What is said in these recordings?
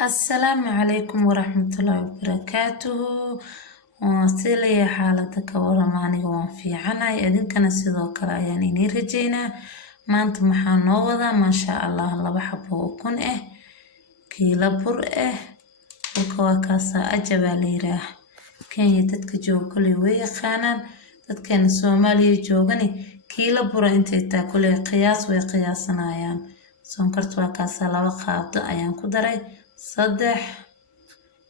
السلام عليكم ورحمة الله وبركاته. وسيلي حالة كورماني وفي عنا إذن كان سيدو كلا يعني نرجينا ما أنت محانوضة ما شاء الله الله بحبه كن كيلا بر وكواكاسا أجبا ليراه كان يتدك جو كل ويقانا تدكان الصومالي جوغني كيلا بر انت تاكل قياس وقياسنا أيام سونكرت واكاسا لوا قاطع أيام كدري 3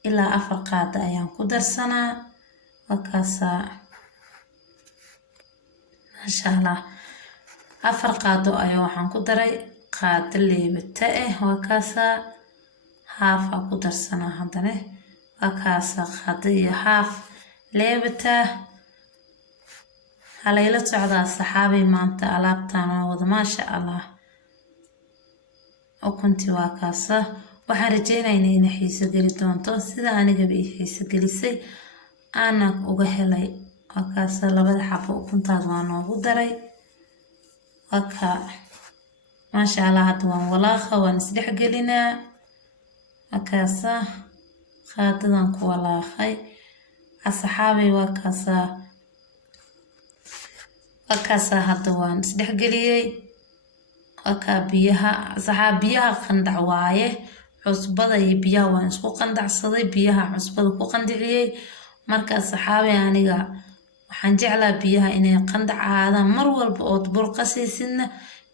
ilaa 4 qaado ayaan ku darsanaa wakaasaa masha Allah 4 qaado ayaan waxaan ku daray qaado leebata wakaasaa haaf ku darsanaa hadana wakaasaa qaado iyo haaf leebata halayla socdaa saxaabay maanta alaabtaan wada masha Allah ukunti wakaasaa waxaan rajeynaynaa inay xiiso geli doonto sida aniga bay xiiso gelisay ana uga helay wakaas labada xabo ukuntaas waan ugu daray waka masha Allah hadda waan walaaqa waan isdhex gelinaa wakaas qaadadan ku walaaqay asxaabay wakaas hadda waan isdhex geliyay waka biyaha asxaabiyaha qandac waaye cusbada iyo biyaha waan isku qandacsaday biyaha cusbada ku qandiciyay marka saxaabe aniga waxaan jeclaa biyaha inay qandac ahaadaan mar walba oo bur qasaysidna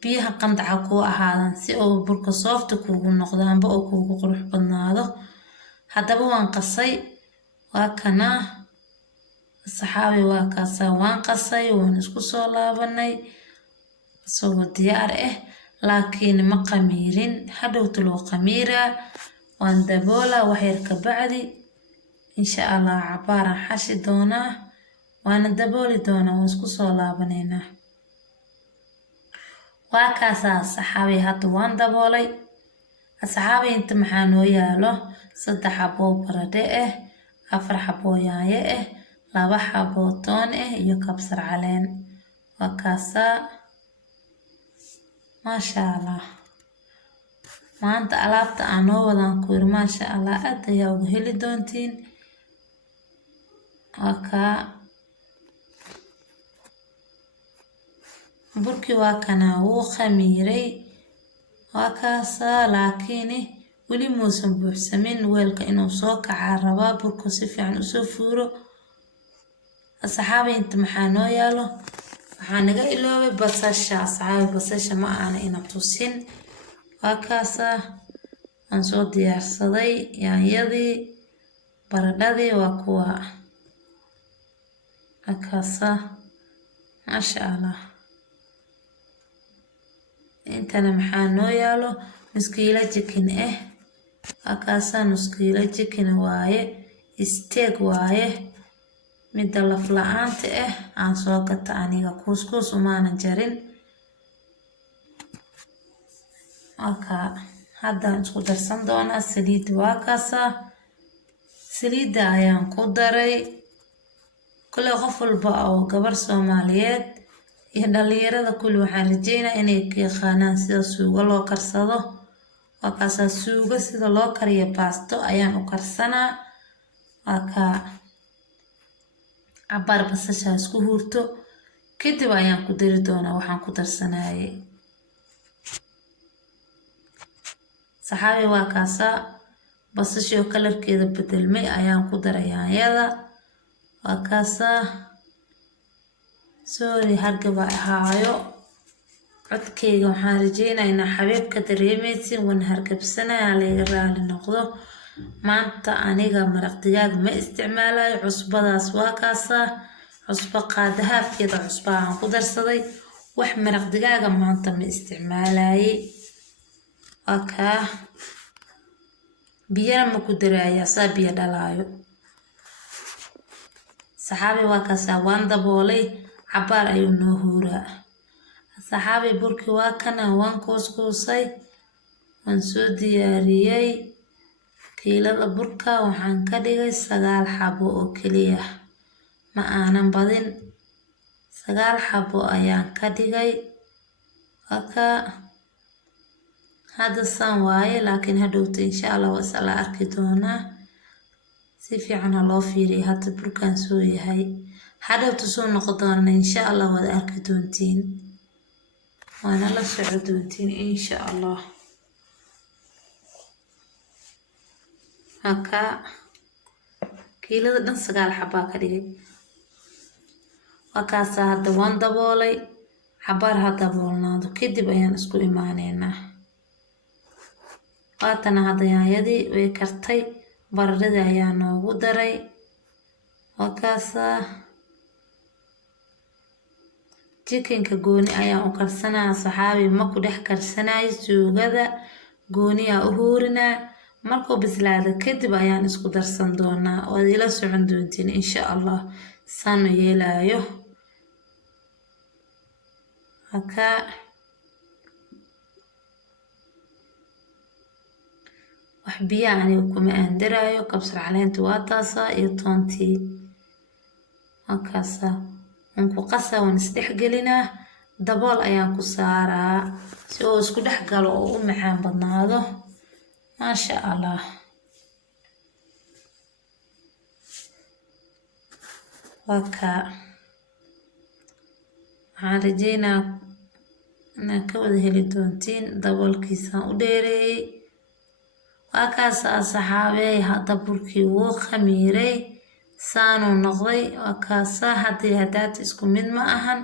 biyaha qandaca ku ahaadaan si oo burka soft kuugu noqdaanba oo kuugu qurux badnaado hadaba waan qasay waa kana saxaabe waa kaasa waan qasay waan isku soo laabanay soo diyaar laakiin ma qamiirin hadhowtu loo qamiira waan daboola waxyar ka bacdi insha Allah cabaaran xashi doonaa waan dabooli doonaa waan isku soo laabaneynaa waa kaasa saxaabi hadda waan daboolay asxaabi inta maxaa noo yaalo 3 xabo baradhe 4 xabo yaanyo 2 xabo toon iyo kabsar caleen waa kaasa ما شاء الله ما أنت ألعبت أنا ولا كور ما شاء الله أدى يا وهلي دونتين وكا بركي وكنا وخميري وكاسا لكني ولي موسم بحسمين ويلك إنه صوك عربا بركو سفي عن أسوفورو الصحابي انت محانو يالو waxaan naga iloobay basasha asxaab basasha ma aana ina tusin wakaasa aan soo diyaarsaday yaanyadii baradhadii waa kuwa wakaasa masha Allah intana maxaa noo yaalo nuskiila chicken wakaasa nuskiila chicken waaye steak waaye mid laf la'aanta aan soo gata aniga couscous uma jarin aka hadda isku darsan doona saliid waa kaasa saliida ayaan ku daray kule qof walba oo gabar Soomaaliyeed iyo dhalinyarada kul waxaan rajeynaa inay yaqaanaan sida suugo loo karsado waa kaasa suugo sida loo kariyo baasto ayaan u karsanaa aka عبار بسشة اسكو هورتو كدب ayaan ku dari doonaa waxaan ku darsanayay saxaabi waa kaasa basasho kalarkeeda bedelmay ayaan ku daray yaanyada waa kaasa sorry hargaba ahaayo codkeyga waxaan rajeynaynaa xabiibka dareemaysin wan hargabsanaa laga raali noqdo maanta aniga maraq digaag ma isticmaalayo cusbadaas waa kaasa cusba qaadahaafkeeda cusba aan ku darsaday wax maraq digaaga maanta ma isticmaalay aka biyo ma ku daraya sabiya dhalaayo saxaabi waa kaasa waan daboolay cabaar ayuu noo huuraa saxaabi burki waa kana waan koosay waan soo diyaariyay kiilada burka waxaan ka dhigay 9 xabo oo kaliya ma aanan badin 9 xabo ayaan ka dhigay aka هذا الصان واي لكن هدوت إن شاء الله وسألا أركدونا سيفي عنا الله فيري هاد بركان سوي هاي هدوت سون نقدرنا إن شاء الله وذا أركدونتين وأنا لا سعدونتين إن شاء الله هكا كيلو دن سقال حبا كديجي وكاسا هدا وان دبولي حبار هدا بولنادو كدب أيان اسكو إيمانينا واتنا هدا يدي ويكرتي برد أيان ودري وكاسا jikinka gooni ayaan u karsanaa saxaabi ma ku dhex karsanaay suugada gooni aa u huurinaa markuu bislaado kadib ayaan isku darsan doonaa waad ila socon doontiin insha allah saan yeelaayo haka wax biyo aniga kuma aandaraayo kabsar caleenta waa taasaa iyo toontii hakaasa unku qasa waan isdhex gelinaa dabool ayaan ku saaraa si oo isku dhex galo oo u macaan badnaado maasha allah waka waxaan rajeynaa inaad ka wada heli doontiin daboolkiisaan u dheereeyey waa kaasaa saxaabey hadda burkii wuu khamiiray saanuu noqday waa kaasaa haddii hadaata isku mid ma ahan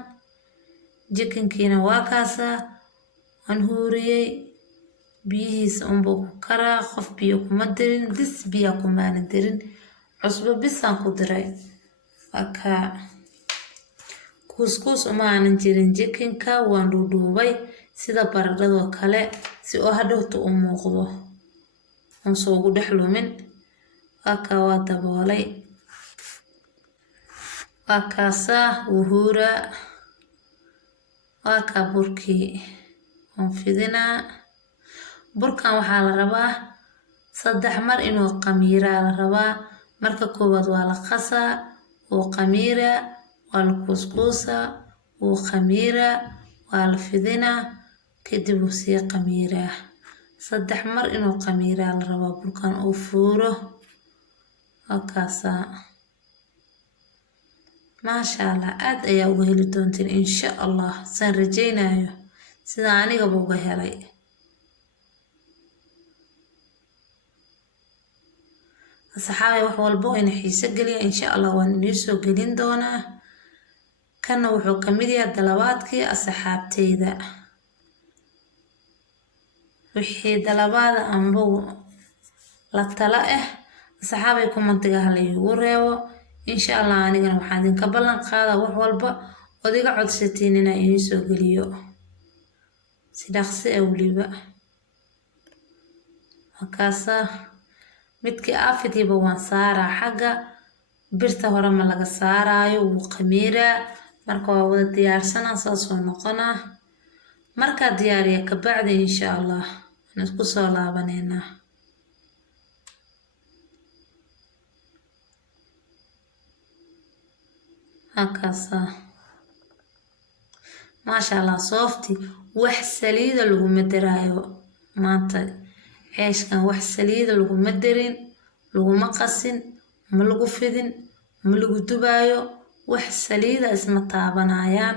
jikinkiina waa kaasaa waan huuriyey biyihiisa unbuu ku karaa qof biyo kuma dirin bis biya kumaana dirin cusbo bisaan ku diray wakaa kuuskuus uma aanan jirin jikinka waan dhuudhuubay sida baradhadoo kale si oo hadhowta u muuqdo aan soo ugu dhex lumin wakaa waa daboolay waa kaasaa wuhuuraa waa kaa burkii waan fidinaa burkan waxaa la rabaa 3 mar inuu qamiiraa la rabaa marka koowaad waa la qasaa wuu qamiiraa waa la kuuskuusaa wuu qamiiraa waa la fidinaa kadib wuu sii qamiiraa 3 mar inuu qamiiraa la rabaa burkan uu fuuro waa kaasaa maasha allah aad ayaa uga heli doontiin insha allah saan rajeynayo sida anigaba uga helay saxaabay wax walbo ina xiiso geliya insha allah waan inoo soo gelin doonaa kana wuxuu ka mid yahay dalabaadkii asxaabteyda wixii dalabaada anbo la tala saxaabay commentiga hala igu reebo insha allah anigana waxaan idinka ballan qaadaa wax walba oo iga codsatiin inaan inoo soo geliyo si dhaqsi ah waliba wakaasa midkii afidiiba waan saaraa xagga birta hore ma laga saaraayo wuu qamiiraa marka waa wada diyaarsanaa saasoo noqonaa markaa diyaariya kabacdi insha allah aan isku soo laabaneynaa hakaasa maasha allah soofti wax saliida laguma daraayo maanta ceeshkan wax saliida laguma darin laguma qasin ma lagu fidin ma lagu dubaayo wax saliida isma taabanayaan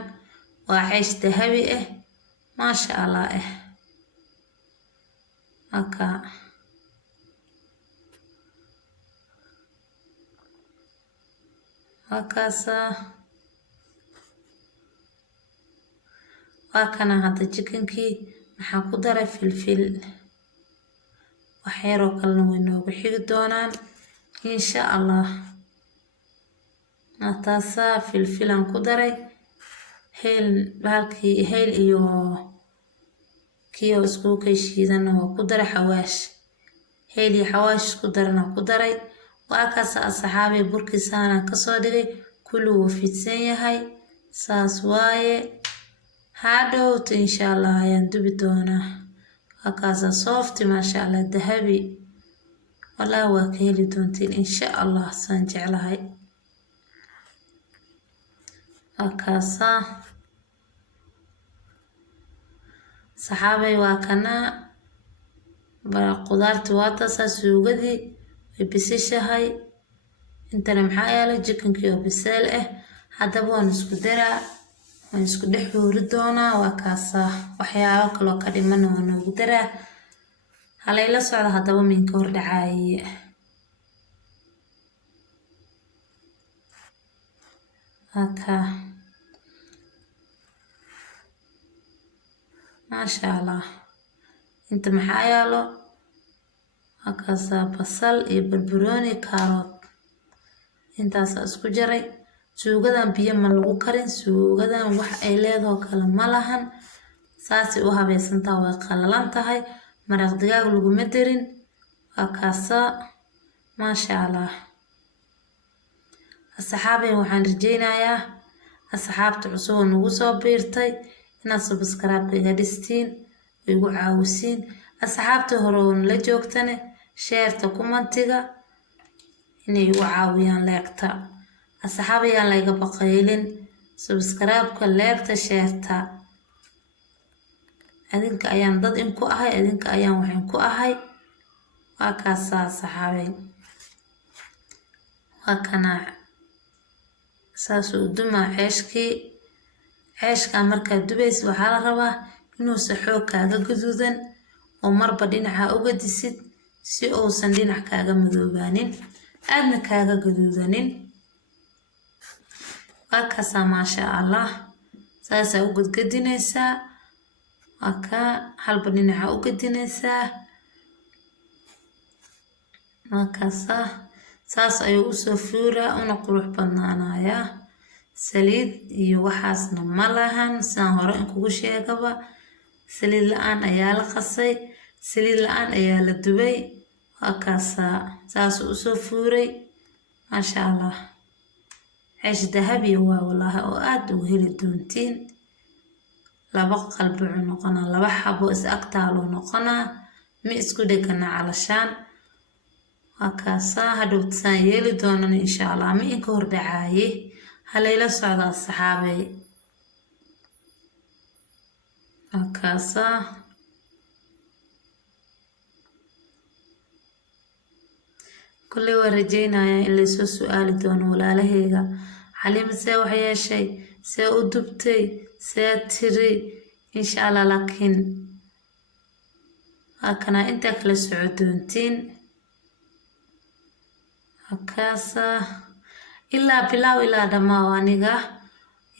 waa ceesh dahabi maasha allah haka hakaasa waa kana hadda jikinkii maxaa ku daray filfil waxyaroo kalena way noogu xigi doonaan insha allah mataasaa filfilan ku daray hayl iyo kiyo isku shiidana waa ku daray xawaash hayl iyo xawaash isku darana ku daray waa kaasa asxaabay burkiisaana kasoo dhigay kulli wuu fidsan yahay saas waaye hadhowta insha allah ayaan dubi doonaa hakaasa soofti maasha allah dahabi والله واكيلي دونتين إن شاء الله سنجع لهاي أكاسا صحابي واكنا qudaartii waa taasaa suugadii way bisishahay. intana maxaa yaalo jikankii oo biseel ah. haddaba waan isku daraa, waan isku dhex huuri doonaa. waa kaasaa waxyaabo kaloo ka dhiman waa noogu daraa. halayla socda haddaba minka hor dhacaaye. هكا ما شاء الله. انت محايالو هكذا بصل بربروني كاروت intaas isku jaray. suugadan biyo ma lagu karin, suugadan wax ay leedahay kala ma lahan. saasi u habaysantaa way qalalan tahay. maraq digaag laguma darin. waa kaasa ma sha Allah. asxaabay waxaan rajeynayaa asxaabta cusub oo nagu soo biirtay inaad subscribe iga dhistiin, igu caawisiin. asxaabta hore oo la joogtane share-ta commentiga inay igu caawiyaan leegta. asxaabayaan la iga baqaylin. subscribe-ka, leegta, share-ta. adinka ayaan dad in ku ahay, adinka ayaan waxaan ku ahay. waa kaasa asxaabay. waa kana saasuu dumaa ceeshkii. ceeshka markaad dubaysid waxaa la rabaa inuusan xoog kaaga gaduudan oo marba dhinaca uga disid si uusan dhinac kaaga madoobaanin aadna kaaga gaduudanin. waa kaasaa maasha Allah. saasaa u gadgadinaysaa. waa kaa halba dhinaca u gadinaysaa. waa kaasaa saas ayuu usoo fuuraa una qurux badnaanayaa. saliid iyo waxaasna ma lahan. sidaan hore in kugu sheegaba saliid la-aan ayaa la qasay, saliid la-aan ayaa la dubay. waa kaasaa saasuu usoo fuuray maasha Allah. ceesh dahabi waa walahi oo aad ugu heli doontiin. laba qalbi u noqonaa, laba xabo is agtaaluu noqonaa, mi isku dhegana calashaan. waa kaasaa hadhowta saan yeeli doonan insha Allah. mi inka hor dhacaaye. halayla socda asxaabay. waa kaasaa kulley waa rajeynayaa in laysoo su-aali doono walaalahayga. xaliima see wax yeeshay, see u dubtay, see tiri insha Allah. laakiin waa kanaa intaa kala soco doontiin. kaasaa ilaa bilaaw ilaa dhammaa aniga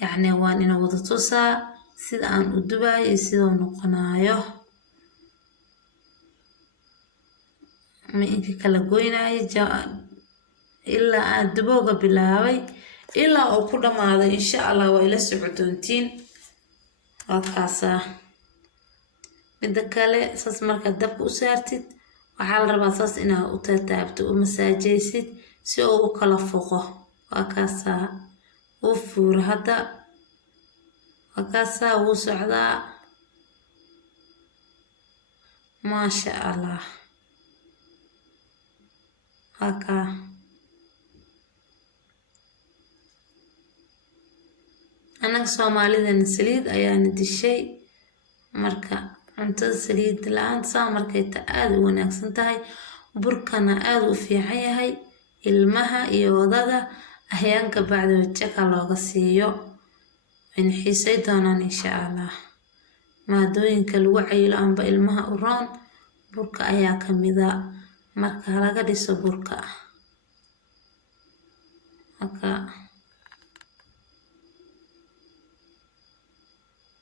yacni waan ina wada tusaa sida aan u dubaayo iyo sidoo noqonaayo. ma inka kala goynaayo ilaa aan dubooga bilaabay ilaa uu ku dhammaaday insha Allah. waa ila soco doontiin. waa kaasaa midda kale saas markaad dabka u saartid waxaa la rabaa saas inaad u taataabto u masaajaysid si uu u kala foqo. waa kaasaa uu fuuro hadda. waa kaasaa wuu socdaa maasha Allah. waa kaa anaga soomaalidana saliid ayaana dishay. marka cuntada saliid la-aanta saa markay aada u wanaagsan tahay. burkana aada u fiican yahay. ilmaha iyo wadada ahyaanka bacda wajaka looga siiyo wayna xiisay doonaan insha Allah. maadooyinka lagu cayilo amba ilmaha u roon burka ayaa kamida. marka laga dhiso burka. haka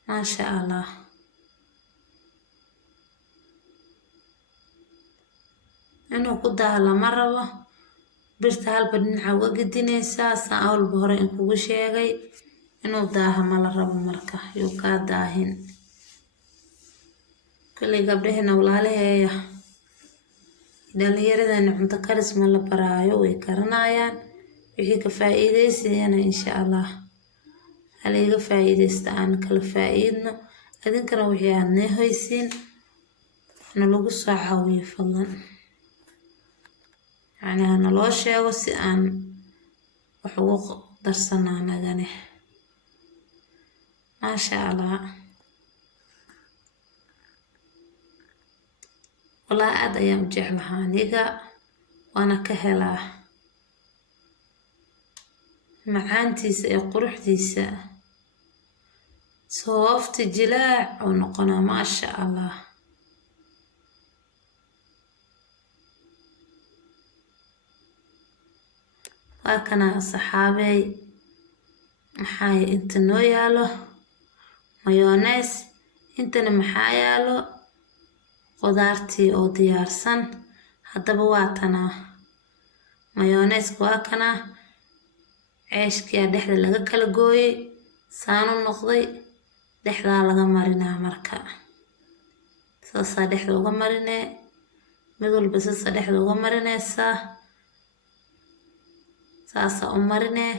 maasha Allah. inuu ku daaha lama rabo. birta halba dhinaca uga gedinaysaa saan awalba hore in kugu sheegay. inuu daaha mala rabo marka yuu kaa daahin. kulley gabdhahena walaalaheeya dhalinyaradana cunto karis ma la baraayo, way karanayaan. wixii ka faa'iidaysayana insha Allah halayga faa'iidaysta aan kala faa'iidno. adinkana wixii aad neehaysiin na lagu soo caawiyo fadlan. يعني أنا لو شيء وسي أن وحقوق درسنا نجني ما شاء الله. والله aad ayaan u jeclahay aniga waana ka helaa macaantiisa iyo quruxdiisa soft jilaac oo noqona maasha Allah kana saxaabay maxay inta noo yaalo mayonnaise intana maxaa yaalo qudaartii oo diyaarsan haddaba waa tana mayonnaise waa kana ceeshkii dhexda laga kala gooyay saano noqday dhexda laga marinaa marka saasa dhexda uga marinee mid walba saasa dhexda uga marinaysa saasa u marinee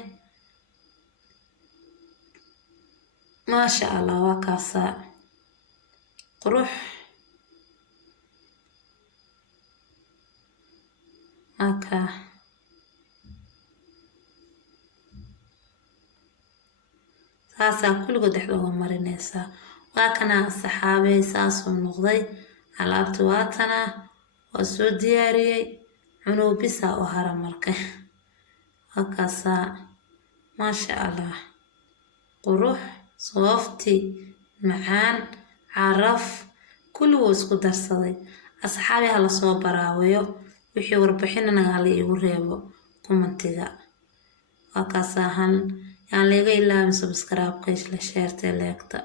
maasha Allah waa kaasa qurux aka saasa kulligood dhexda uga marinaysa waa kana saxaabay saasoo noqday alaabta waa tana waa soo diyaariyay cunug bisa oo hara marka waa kaasa maasha Allah qurux soofti macaan caraf kulligood isku darsaday asxaabi hala soo baraawayo wixii warbixinana hala iigu reebo commentiga waa kaasa han yaan leega ilaawin subscribe-ka isla share-ta leegta